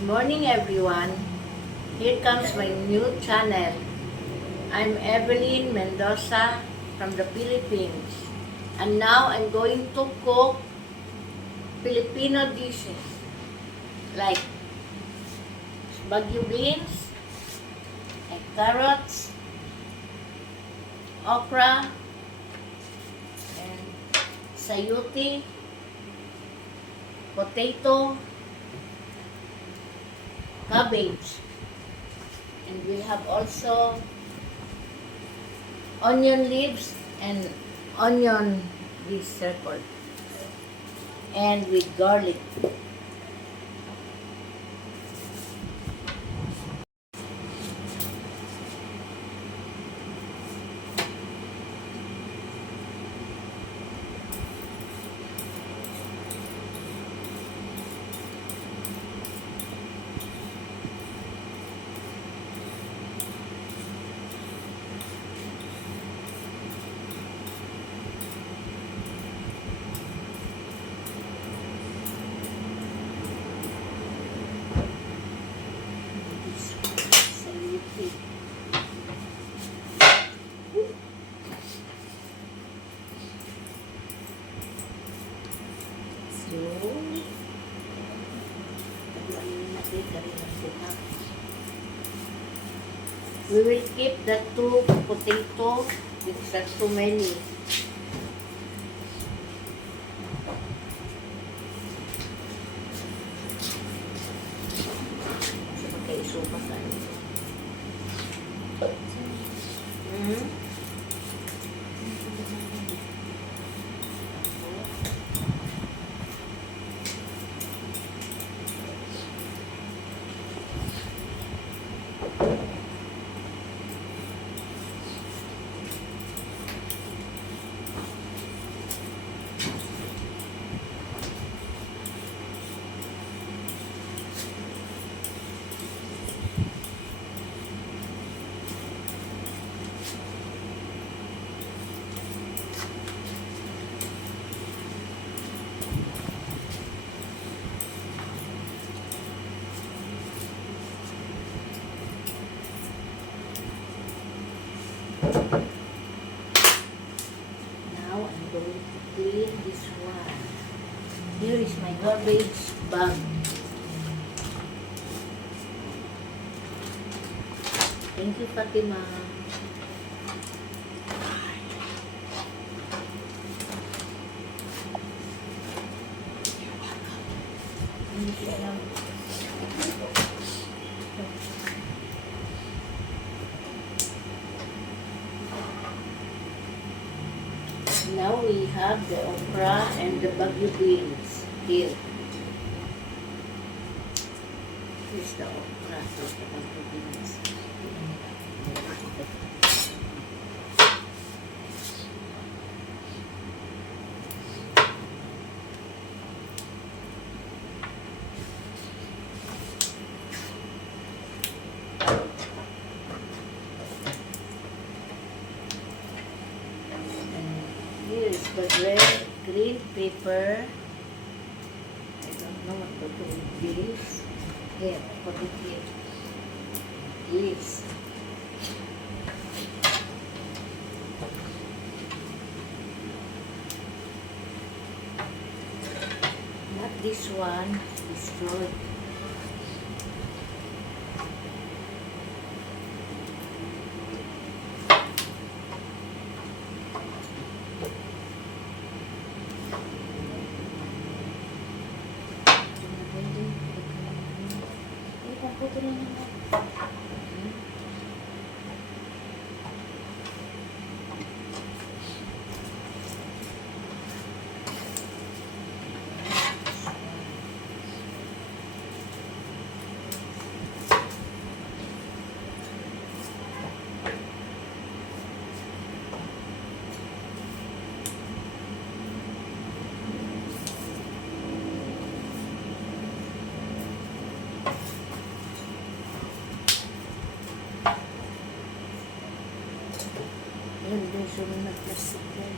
Good morning, everyone. Here comes my new channel. I'm Evelyn Mendoza from the Philippines. And now I'm going to cook Filipino dishes like bagyo beans, and carrots, okra, and sayuti, potato, cabbage, and we have also onion leaves and onion this circle, and with garlic. Sayuti. So, we will keep the two potato because that's too many. Okay, so pasan. Now I'm going to clean this one. Here is my garbage bag. Thank you, Fatima. Hindi siya alam. Now we have the okra and the bagyo beans here. Here's the okra and the bagyo beans. Here is the red green paper. I don't know what to do with this. Here, put it here. This. Not this one. Destroyed. Yun, doon sumunod na plastic yan.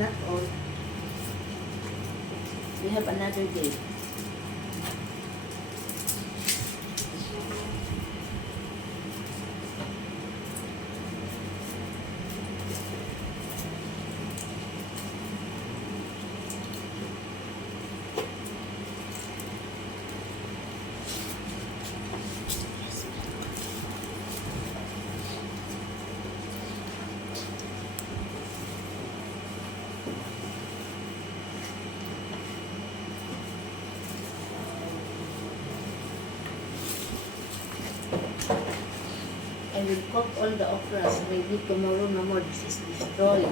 Not all. We have another day. I will cook all the okras. Maybe tomorrow no more. This is destroyed.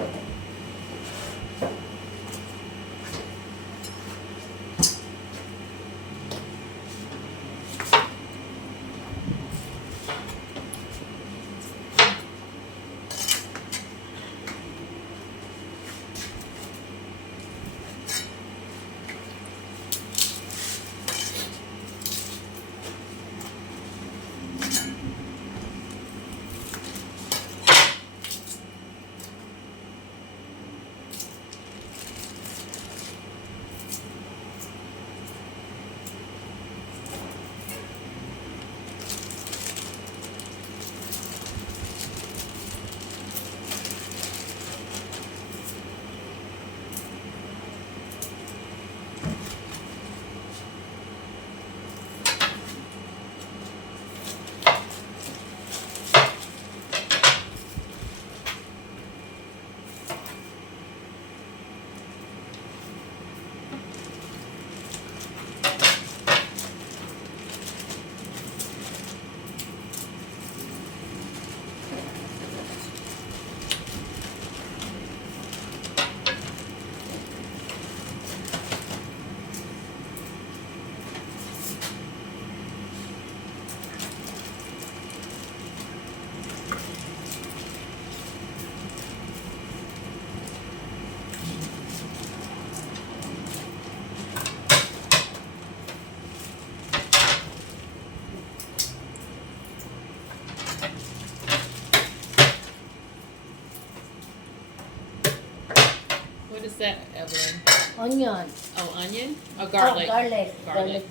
What is that, Evelyn? Onion. Oh, onion? Oh, garlic. Oh, garlic. Garlic.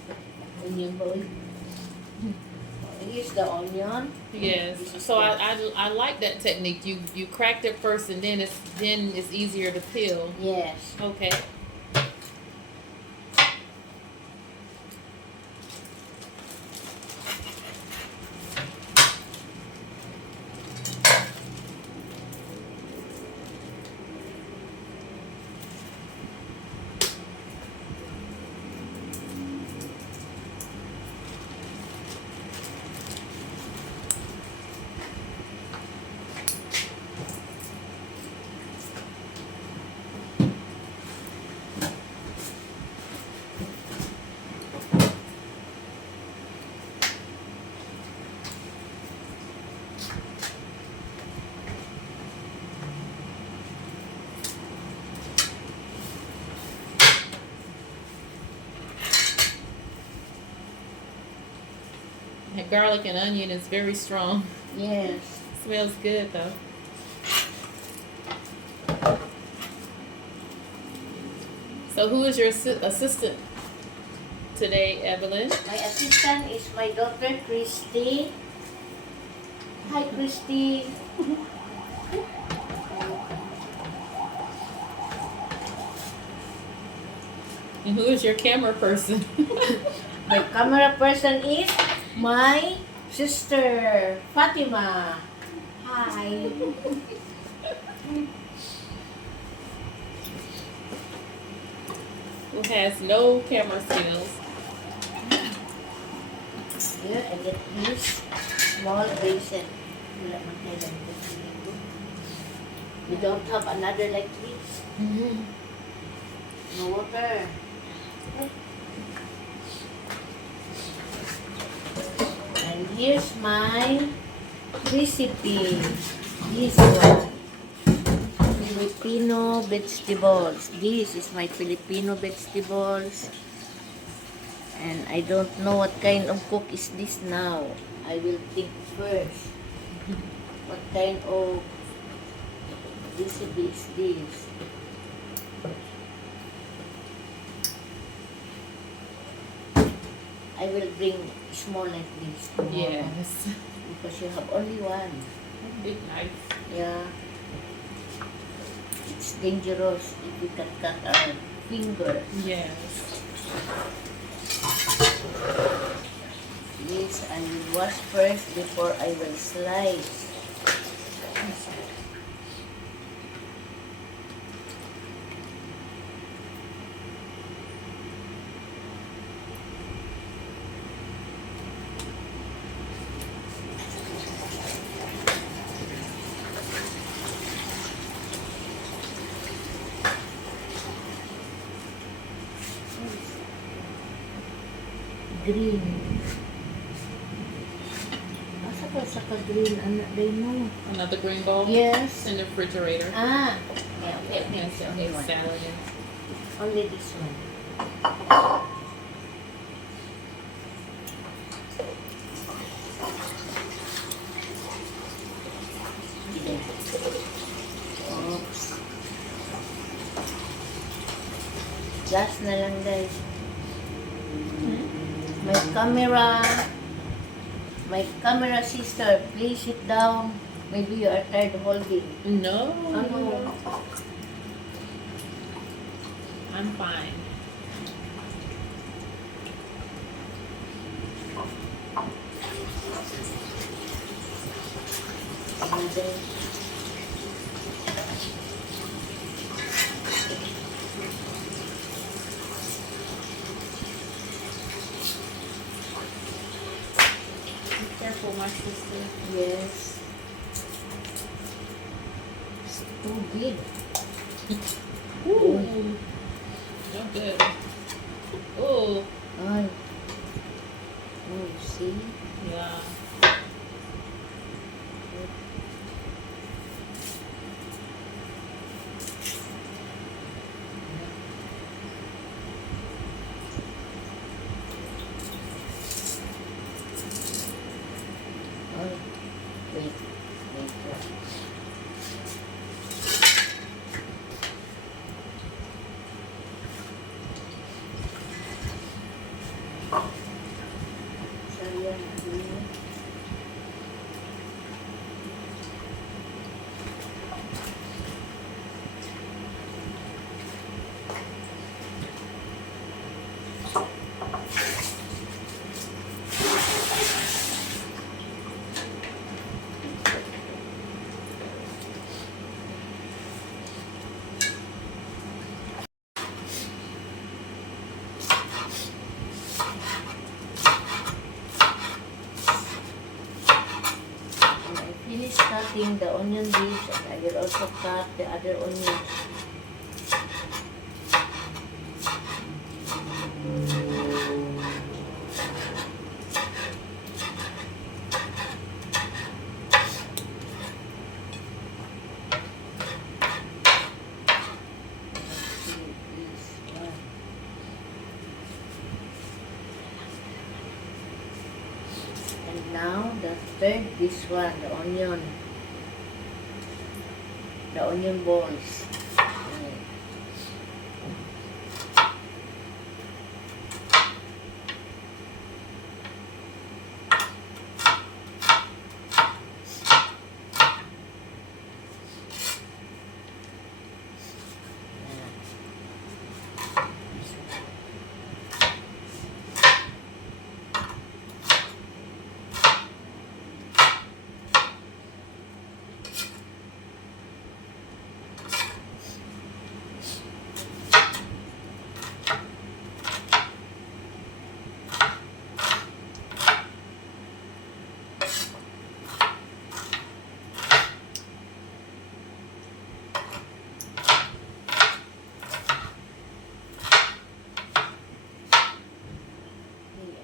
Onion boy. Here's the onion. Yes. So I like that technique. You cracked it first, and then it's easier to peel. Yes. Okay. And garlic and onion is very strong. Yes. Smells good though. So who is your assistant today, Evelyn? My assistant is my daughter, Christy. Hi, Christy. And who is your camera person? My camera person is my sister, Fatima. Hi. Who has no camera skills? Here, I get this small basin. We don't have another like this. No water. And here's my recipe. This one. Filipino vegetables. This is my Filipino vegetables. And I don't know what kind of cook is this now. I will think first. What kind of recipe is this? I will bring small like this tomorrow. Yes. Because you have only one. Big knife. Yeah. It's dangerous if we can cut our finger. Yes. This I will wash first before I will slice. green. Asa pa sa ka-green, anak, day mo? Another green bowl? Yes. In the refrigerator. Ah, yeah, okay, okay. Yes, It's only okay, one. salad. Only this one. Oops. Gas na lang, guys. My camera sister, please sit down. Maybe you are tired holding. No. Ano? I'm fine. And then, Be careful, my sister. yes. It's too big. Ooh. No good. Ooh. Ay. Oh, see? Yeah. Ay. Wait. Wait. Sayang. And I finished cutting the onion leaves, and I will also cut the other onions. And now the third, this one, the onion balls.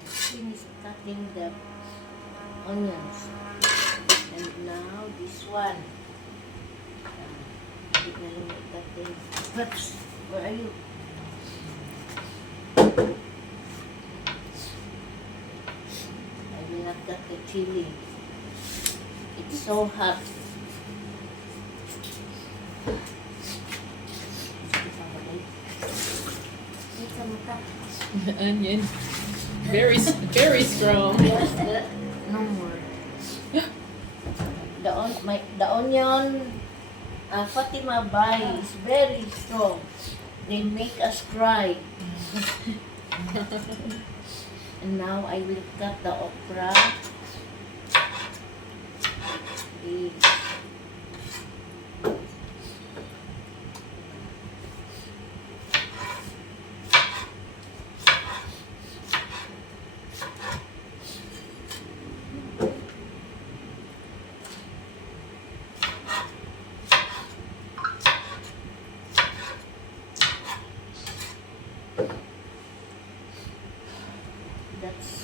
Finished cutting the onions, and now this one. Hindi na lang i-cutting. Perps, where are you? I will not cut the chili. It's so hot. Onion. Very, very strong. Yes, no more. The onion Fatima buy is very strong. They make us cry. And now I will cut the okra. This. That's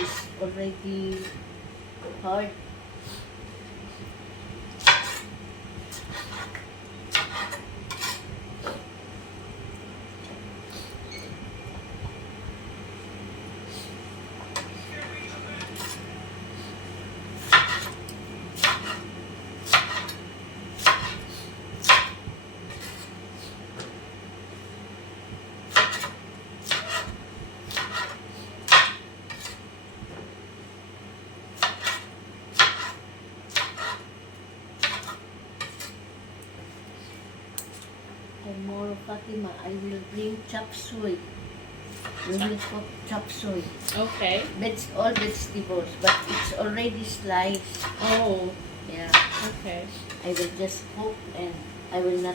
is already hard. Tomorrow, Fatima, I will bring chop suey. We will cook chop suey. Okay. All vegetables, but it's already sliced. Oh, Yeah, okay. I will just cook and I will not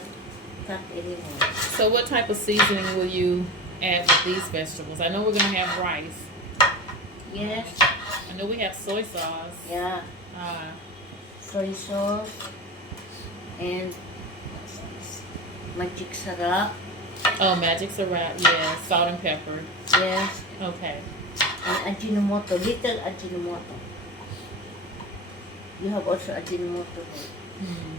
cut anymore. So what type of seasoning will you add with these vegetables? I know we're gonna have rice. Yes, I know we have soy sauce. yeah, Uh, soy sauce and what's this? Magic sarap. oh, magic syrup. Yeah, salt and pepper. Yes, Okay. and ajinomoto, little ajinomoto. You have also ajinomoto. Hmm.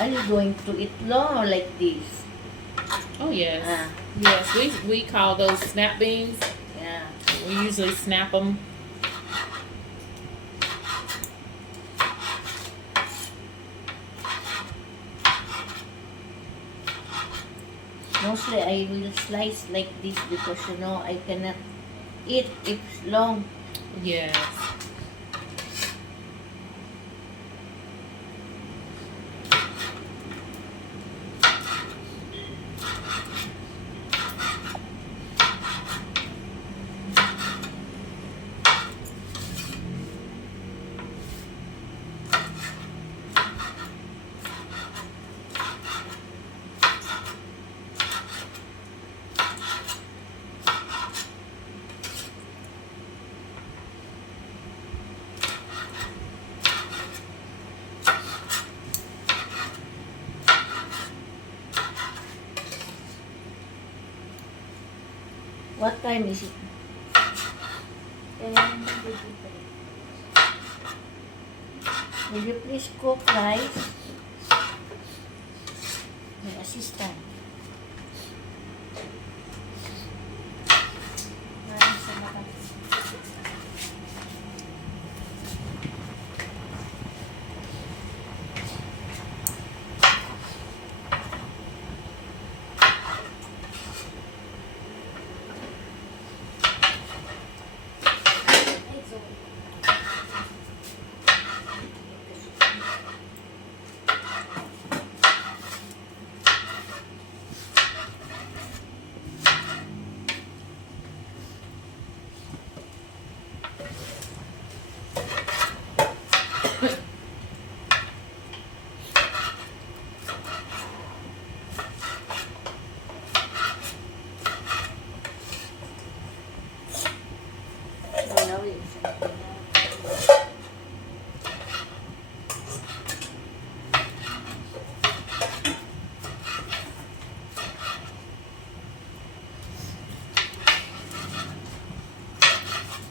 Are you going to eat long or like this? Oh yes. Ah, Yes, we call those snap beans. yeah. We usually snap them. Mostly I will slice like this because you know I cannot eat if long. Yes. What time is it? 10:53. Will you please cook rice? My assistant. Maraming salamat. Now it's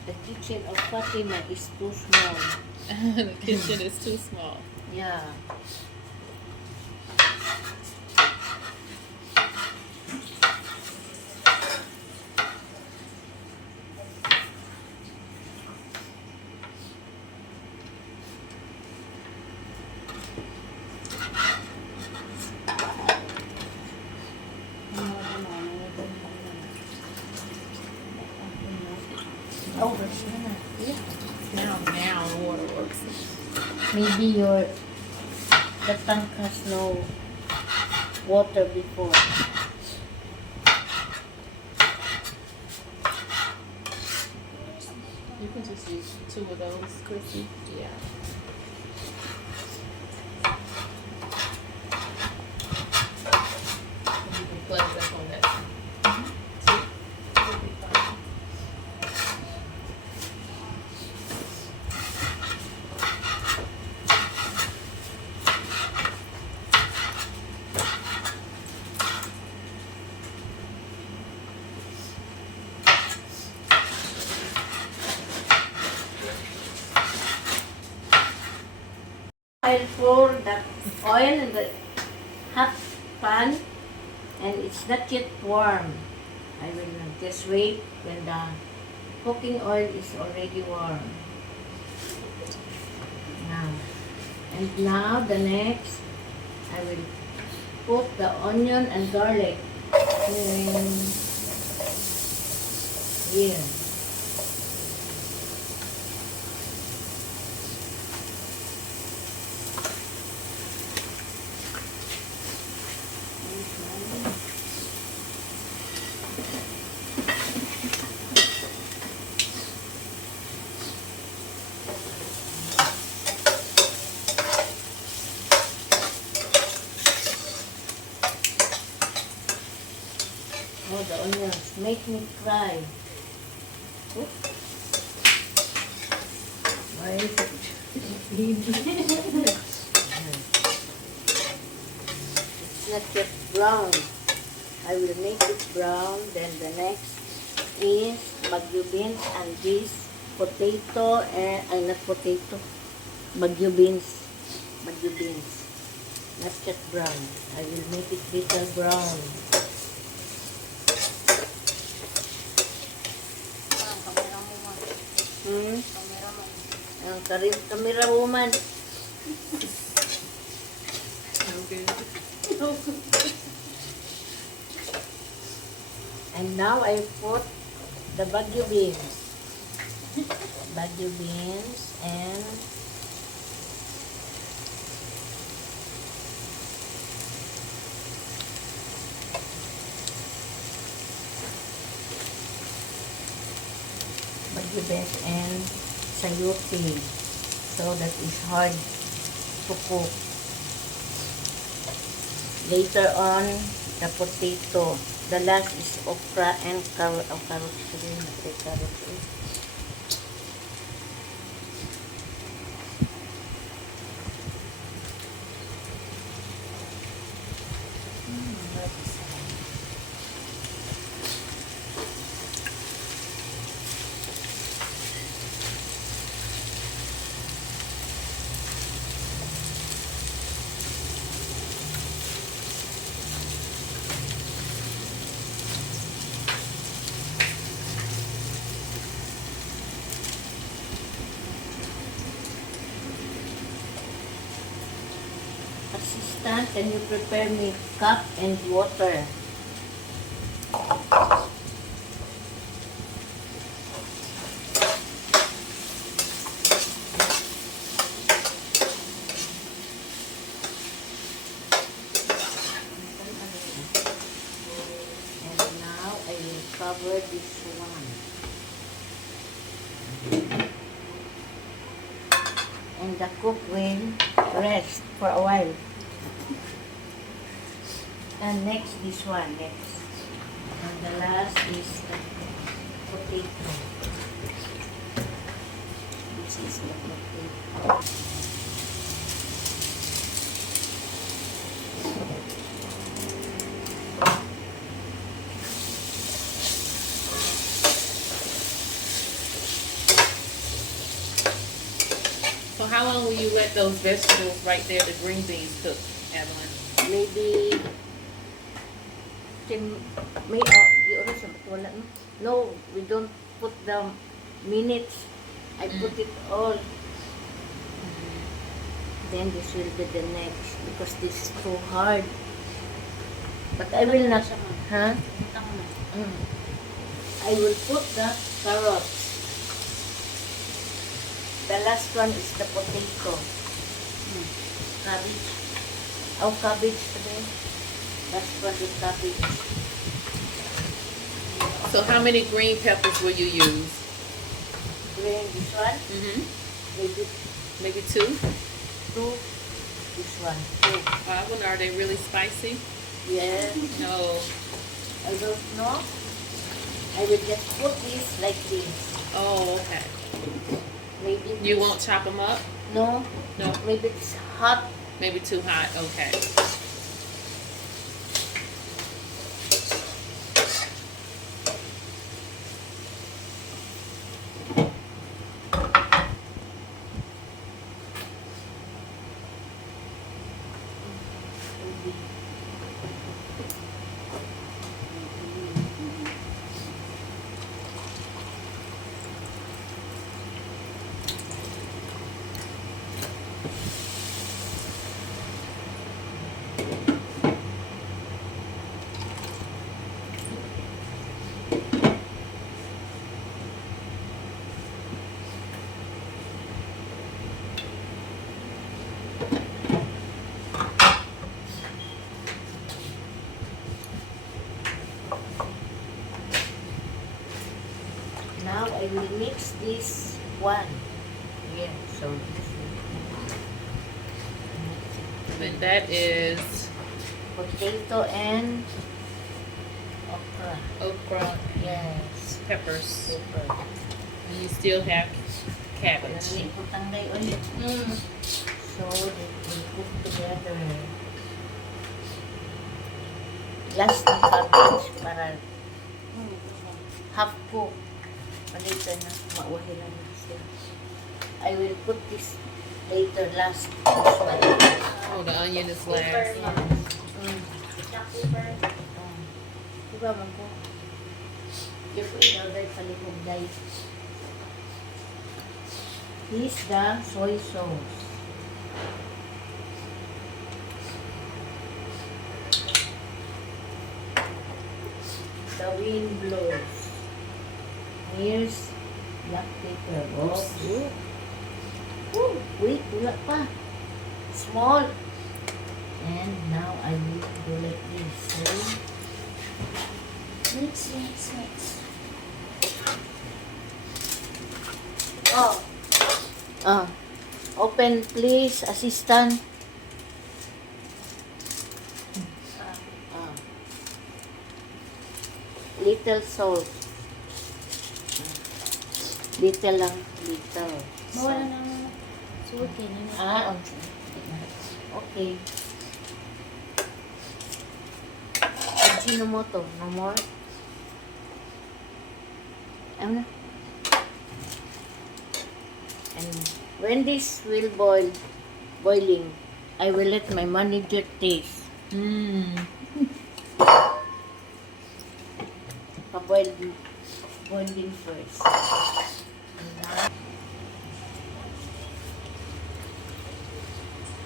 the kitchen of Fatima is too small. The kitchen is too small. Yeah. Oh, yeah. Now water works. Maybe your the tank has no water before. You can just use 2 of those, Chrissy. Yeah. And you can plug it up on that. See? It'll be fine. I'll pour the oil in the hot pan and it's not yet warm. I will just wait when the cooking oil is already warm. Now, and now the next, I will put the onion and garlic in here. Oh, the onions make me cry. Oops. Why is it? It's not yet brown. I will make it brown. Then the next is Baguio beans and this potato and not potato. Baguio beans. Baguio beans. Not yet brown. I will make it bitter brown. Camera woman. Okay. And now I put the Baguio beans. Baguio beans and Baguio beans and sayote. So that is hard to cook. Later on, the potato. The last is okra and carrot. Oh, carrot. Assistant, can you prepare me cup and water? And now I will cover this one. And the cook will rest for a while. And next, this one, next. And the last is the potato. This is the potato. So how long will you let those vegetables right there, the green beans, cook, Evelyn? Maybe 10, may, di oras, wala, no? No, we don't put the minutes. I put it all. Then this will be the next because this is too hard. But I will not, huh? I will put the carrots. The last one is the potato. Cabbage. Oh, cabbage today. That's what the cabbage. So how many green peppers will you use? Green, this one. Mm-hmm. Maybe Maybe 2? 2. This one, 2. Are they really spicy? Yes. No. I don't know. I will just put this like this. Oh, okay. Maybe You this- won't chop them up? No. No. Maybe it's hot. Maybe too hot. Okay. Now I will mix this one. Yeah, so And that is potato and okra. okra, Yes. peppers, Pepper. and you still have cabbage. Lagi ko tangday ulit. So they will cook together. Last na cabbage para half cook. Malita na, mauhiran na siya. I will put this later, last. This one. Oh, the onion is last. Yes. Diba man po? Yung po in-order palihog day. This the soy sauce. The wind blows. Here's black pepper. Oh. Ooh, wait, wala pa. Small. And now I will do like this. See? Mix. Oh. Open please, assistant. Little salt. Little lang, little. Bawala na suotin. Okay. Ajinomoto, no more? Ano na? And when this will boiling, I will let my manager taste. Boiling first.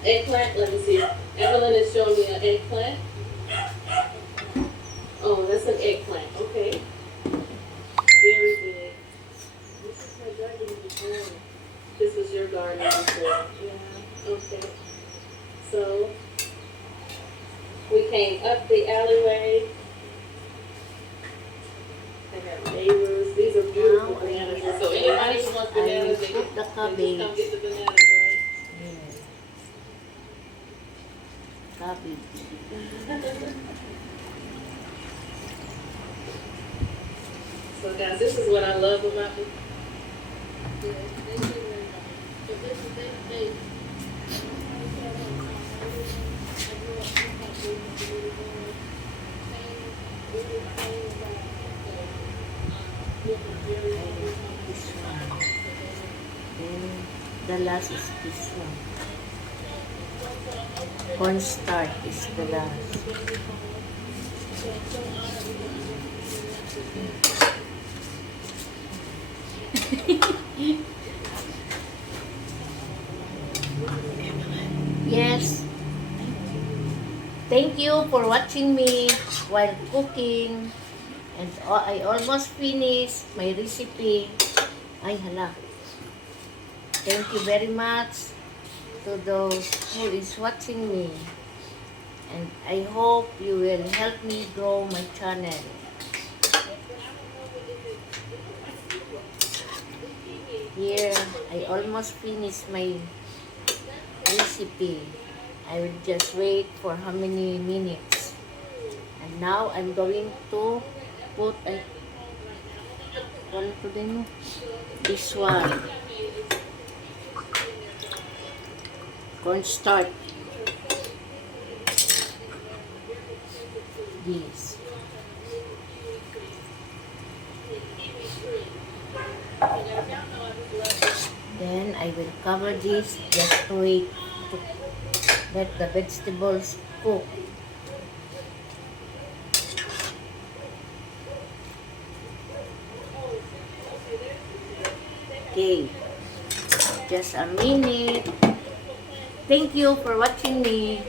Eggplant, let me see. Evelyn is showing me an eggplant. Oh, that's an eggplant. Okay. Very good. This is my garden before. This was your garden before. Yeah. Okay. So we came up the alleyway. They have neighbors. These are beautiful Now, bananas. I will So anybody who wants bananas, they put the just come cabbage. get the bananas, right? Yes. Cabbage. So guys, this is what I love about this. This one. Then the last is this one. Cornstarch is the last. Yes. Thank you for watching me while cooking. And I almost finished my recipe. Ay, hala. Thank you very much to those who is watching me. I hope you will help me grow my channel. Here, I almost finished my recipe. I will just wait for how many minutes. And now I'm going to put this one. Cornstarch. This. Then I will cover this just to wait to let the vegetables cook. Okay, just a minute. Thank you for watching me.